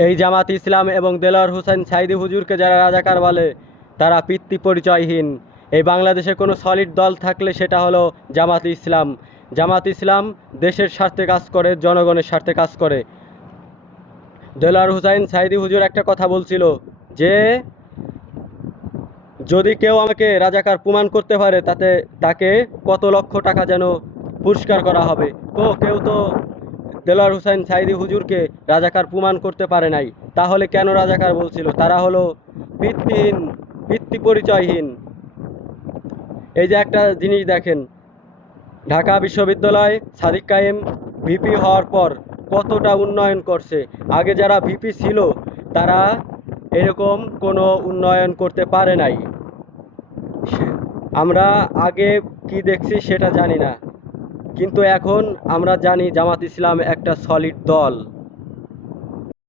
এই জামাত ইসলাম এবং দেলোয়ার হোসেন সাইদি হুজুরকে যারা রাজাকার বলে তারা পিতৃ পরিচয়হীন। এই বাংলাদেশে কোনো সলিড দল থাকলে সেটা হলো জামাত ইসলাম। জামাত ইসলাম দেশের স্বার্থে কাজ করে, জনগণের স্বার্থে কাজ করে। দেলোয়ার হোসেন সাইদি হুজুর একটা কথা বলছিল যে যদি কেউ আমাকে রাজাকার প্রমাণ করতে পারে তাকে কত লক্ষ টাকা যেন পুরস্কার করা হবে। তো কেউ তো দেলোয়ার হোসেন সাইদি হুজুরকে রাজাকার প্রমাণ করতে পারে নাই, তাহলে কেন রাজাকার বলছিল? তারা হলো পিতৃহীন, পিতৃ পরিচয়হীন। এই যে একটা জিনিস দেখেন, ঢাকা বিশ্ববিদ্যালয় সাদিক কায়েম ভিপি হওয়ার পর কতটা উন্নয়ন করছে। আগে যারা ভিপি ছিল তারা এরকম কোনো উন্নয়ন করতে পারে নাই। আমরা আগে কি দেখছি সেটা জানি না, কিন্তু এখন আমরা জানি জামাত ইসলাম একটা সলিড দল।